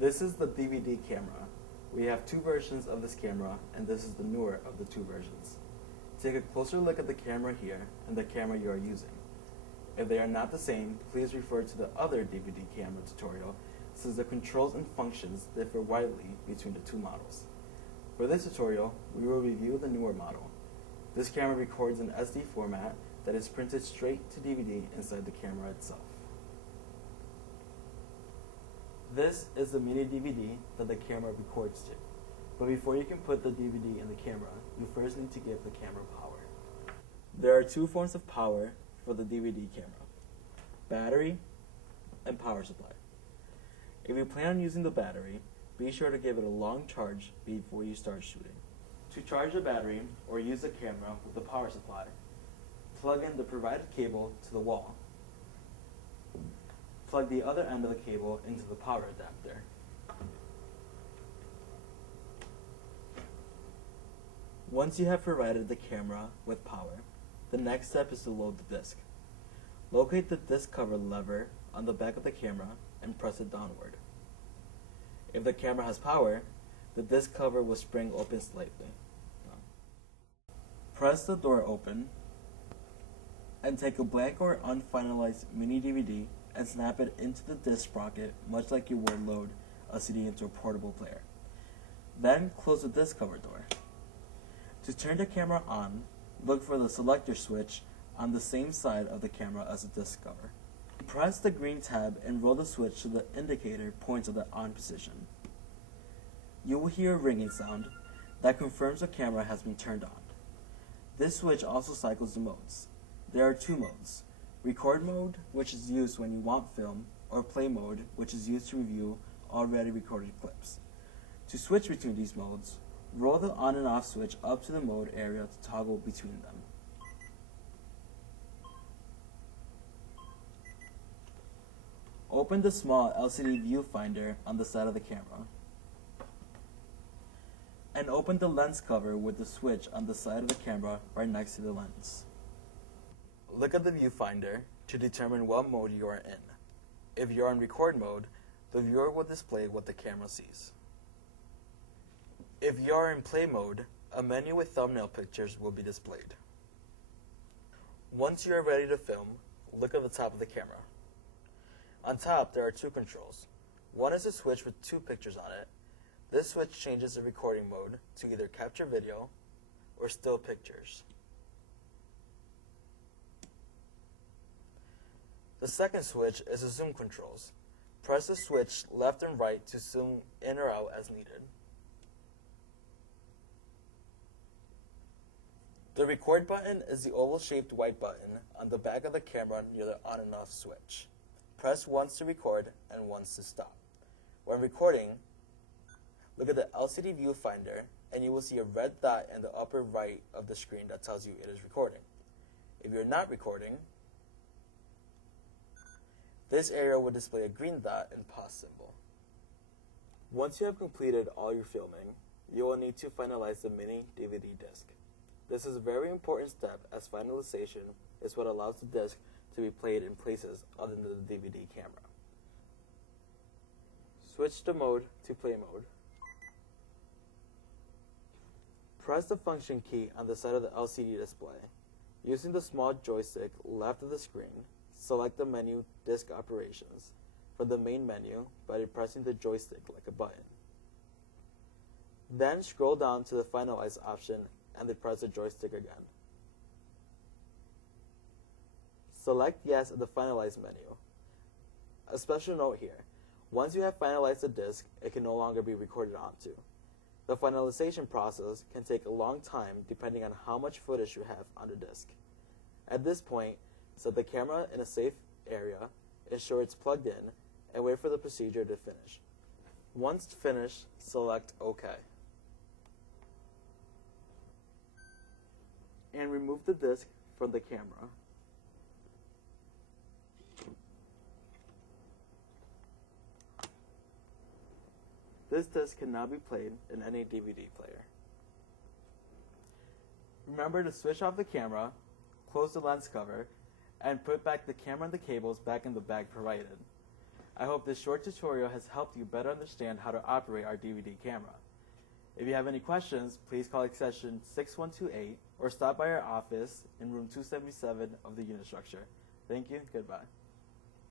This is the DVD camera. We have two versions of this camera, and this is the newer of the two versions. Take a closer look at the camera here and the camera you are using. If they are not the same, please refer to the other DVD camera tutorial, since the controls and functions differ widely between the two models. For this tutorial, we will review the newer model. This camera records in SD format that is printed straight to DVD inside the camera itself. This is the mini DVD that the camera records to. But before you can put the DVD in the camera, you first need to give the camera power. There are two forms of power for the DVD camera: battery and power supply. If you plan on using the battery, be sure to give it a long charge before you start shooting. To charge the battery or use the camera with the power supply, plug in the provided cable to the wall. Plug the other end of the cable into the power adapter. Once you have provided the camera with power, the next step is to load the disc. Locate the disc cover lever on the back of the camera and press it downward. If the camera has power, the disc cover will spring open slightly. Press the door open and take a blank or unfinalized mini DVD and snap it into the disc sprocket, much like you would load a CD into a portable player. Then close the disc cover door. To turn the camera on, look for the selector switch on the same side of the camera as the disc cover. Press the green tab and roll the switch to the indicator points of the on position. You will hear a ringing sound that confirms the camera has been turned on. This switch also cycles the modes. There are two modes: record mode, which is used when you want film, or play mode, which is used to review already recorded clips. To switch between these modes, roll the on and off switch up to the mode area to toggle between them. Open the small LCD viewfinder on the side of the camera, and open the lens cover with the switch on the side of the camera right next to the lens. Look at the viewfinder to determine what mode you are in. If you are in record mode, the viewer will display what the camera sees. If you are in play mode, a menu with thumbnail pictures will be displayed. Once you are ready to film, look at the top of the camera. On top, there are two controls. One is a switch with two pictures on it. This switch changes the recording mode to either capture video or still pictures. The second switch is the zoom controls. Press the switch left and right to zoom in or out as needed. The record button is the oval-shaped white button on the back of the camera near the on and off switch. Press once to record and once to stop. When recording, look at the LCD viewfinder and you will see a red dot in the upper right of the screen that tells you it is recording. If you're not recording, this area will display a green dot and pause symbol. Once you have completed all your filming, you will need to finalize the mini DVD disc. This is a very important step, as finalization is what allows the disc to be played in places other than the DVD camera. Switch the mode to play mode. Press the function key on the side of the LCD display. Using the small joystick left of the screen, select the menu Disk Operations from the main menu by depressing the joystick like a button. Then scroll down to the Finalize option and depress the joystick again. Select Yes in the Finalize menu. A special note here: once you have finalized the disc, it can no longer be recorded onto. The finalization process can take a long time depending on how much footage you have on the disc. At this point, set the camera in a safe area, ensure it's plugged in, and wait for the procedure to finish. Once finished, select OK. And remove the disc from the camera. This disc can now be played in any DVD player. Remember to switch off the camera, close the lens cover, and put back the camera and the cables back in the bag provided. I hope this short tutorial has helped you better understand how to operate our DVD camera. If you have any questions, please call extension 6128 or stop by our office in room 277 of the unit structure. Thank you. Goodbye.